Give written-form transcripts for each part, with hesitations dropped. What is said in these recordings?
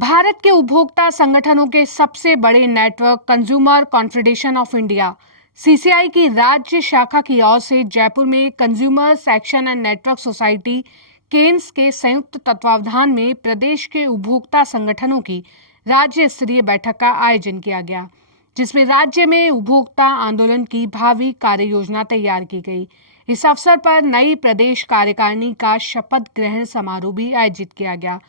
भारत के उपभोक्ता संगठनों के सबसे बड़े network consumer confederation of India CCI की राज्य शाखा की ओर से जयपुर में consumer section and network society केन्स के संयुक्त तत्वावधान में प्रदेश के उपभोक्ता संगठनों की राज्य स्तरीय बैठक का आयोजन किया गया, जिसमें राज्य में उपभोक्ता आंदोलन की भावी कार्य योजना तैयार की गई। इस अवसर पर नई प्रदेश कार्यकारिणी का शपथ ग्रहण समारोह भी आयोजित किया गया।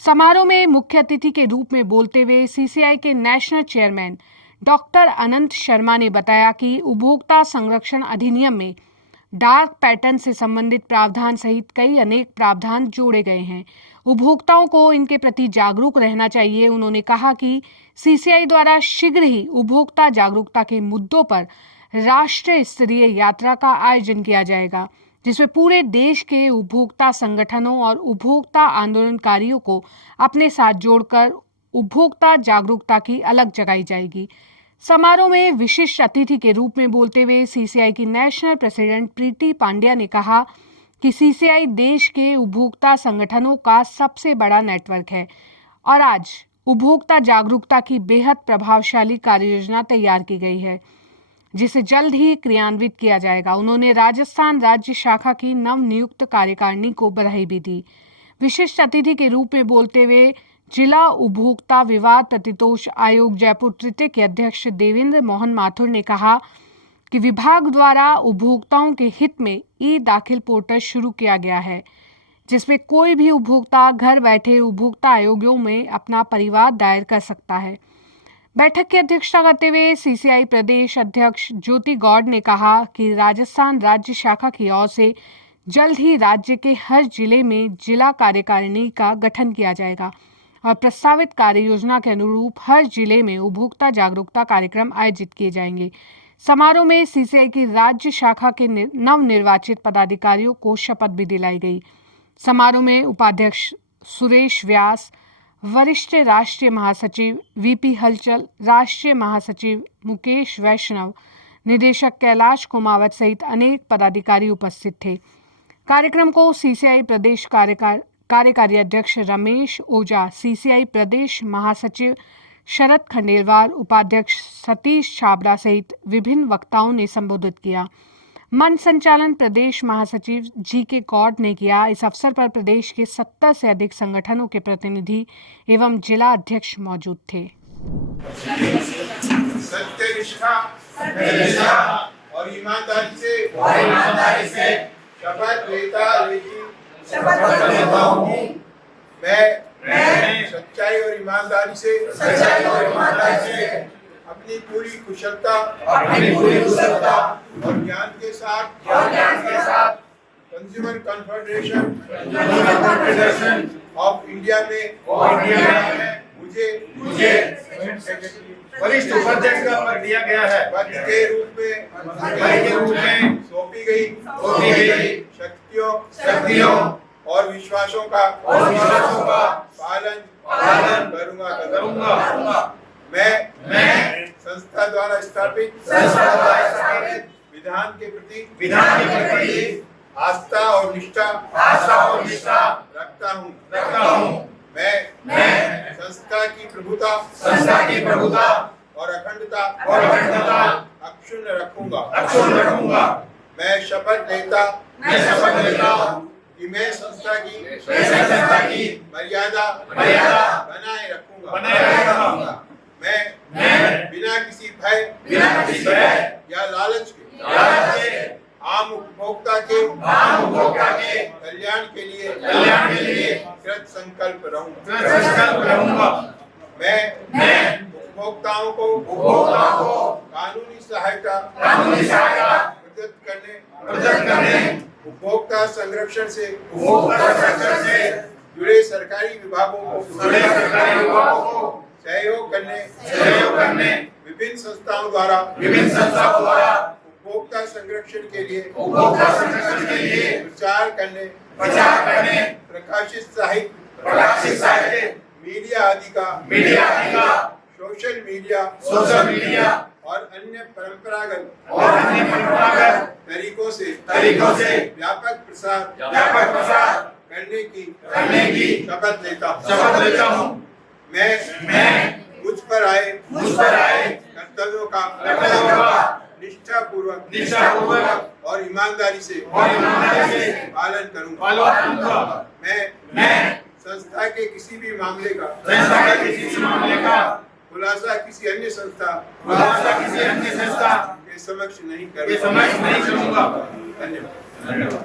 समारोह में मुख्य अतिथि के रूप में बोलते हुए सीसीआई के नेशनल चेयरमैन डॉक्टर अनंत शर्मा ने बताया कि उपभोक्ता संरक्षण अधिनियम में डार्क पैटर्न से संबंधित प्रावधान सहित कई अनेक प्रावधान जोड़े गए हैं। उपभोक्ताओं को इनके प्रति जागरूक रहना चाहिए। उन्होंने कहा कि सीसीआई द्वारा शीघ्र ही उपभोक्ता जागरूकता के मुद्दों पर राष्ट्रीय स्तरीय यात्रा का आयोजन किया जाएगा, जिसमें पूरे देश के उपभोक्ता संगठनों और उपभोक्ता आंदोलनकारियों को अपने साथ जोड़कर उपभोक्ता जागरूकता की अलग जगाई जाएगी। समारोह में विशिष्ट अतिथि के रूप में बोलते हुए सीसीआई की नेशनल प्रेसिडेंट प्रीति पांड्या ने कहा कि सीसीआई देश के उपभोक्ता संगठनों का सबसे बड़ा नेटवर्क है और आज उपभोक्ता जागरूकता की बेहद प्रभावशाली कार्ययोजना तैयार की गई है, जिसे जल्द ही क्रियान्वित किया जाएगा। उन्होंने राजस्थान राज्य शाखा की नवनियुक्त कार्यकारिणी को बधाई भी दी। विशिष्ट अतिथि के रूप में बोलते हुए जिला उपभोक्ता विवाद प्रतितोष आयोग जयपुर तृतीय के अध्यक्ष देवेंद्र मोहन माथुर ने कहा कि विभाग द्वारा उपभोक्ताओं के हित में ई दाखिल पोर्टल शुरू किया गया है, जिसमें कोई भी उपभोक्ता घर बैठे उपभोक्ता आयोगों में अपना परिवाद दायर कर सकता है। बैठक की अध्यक्षता करते हुए सीसीआई प्रदेश अध्यक्ष ज्योति गौड़ ने कहा कि राजस्थान राज्य शाखा की ओर से जल्द ही राज्य के हर जिले में जिला कार्यकारिणी का गठन किया जाएगा और प्रस्तावित कार्य योजना के अनुरूप हर जिले में उपभोक्ता जागरूकता कार्यक्रम आयोजित किए जाएंगे। समारोह में सीसीआई की राज्य शाखा के नवनिर्वाचित पदाधिकारियों को शपथ भी दिलाई गई। समारोह में उपाध्यक्ष सुरेश व्यास, वरिष्ठ राष्ट्रीय महासचिव वीपी हलचल, राष्ट्रीय महासचिव मुकेश वैष्णव, निदेशक कैलाश कुमावत सहित अनेक पदाधिकारी उपस्थित थे। कार्यक्रम को सीसीआई प्रदेश कार्यकारी अध्यक्ष रमेश ओझा, सीसीआई प्रदेश महासचिव शरद खंडेलवाल, उपाध्यक्ष सतीश छाबड़ा सहित विभिन्न वक्ताओं ने संबोधित किया। मंच संचालन प्रदेश महासचिव जीके गौड़ ने किया। इस अवसर पर प्रदेश के 70 से अधिक संगठनों के प्रतिनिधि एवं जिला अध्यक्ष मौजूद थे। सत्यनिष्ठा और ईमानदारी से शपथ लेता हूँ। मैं सच्चाई और ईमानदारी से अपनी पूरी कुशलता और ज्ञान के साथ कंज्यूमर कॉन्फेडरेशन ऑफ इंडिया में मुझे वरिष्ठ उपाध्यक्ष का पद दिया गया है। पद के रूप में सौंपी गई शक्तियों और विश्वासों का पालन करूंगा। मैं संस्था द्वारा स्थापित विधान के प्रति आस्था और निष्ठा रखता हूँ। मैं संस्था की प्रभुता और अखंडता अक्षुण्ण रखूंगा। मैं शपथ लेता हूँ कि मैं संस्था की मर्यादा बनाए रखूंगा। मैं बिना किसी भय या लालच के आम उपभोक्ता के कल्याण के लिए कृत संकल्प रहूंगा। मैं उपभोक्ताओं को कानूनी सहायता प्रदान करने उपभोक्ता संरक्षण से जुड़े सरकारी विभागों को सहयोग करने विभिन्न संस्थाओं द्वारा उपभोक्ता संरक्षण के लिए प्रचार करने प्रकाशित साहित्य मीडिया आदि का सोशल मीडिया और अन्य परंपरागत तरीकों से व्यापक प्रसार करने की शपथ लेता हूँ। मैं मुझ पर आए कर्तव्यों का निष्ठापूर्वक और ईमानदारी से पालन करूंगा। मैं संस्था के किसी भी मामले का खुलासा किसी अन्य संस्था के समक्ष नहीं करूंगा। धन्यवाद।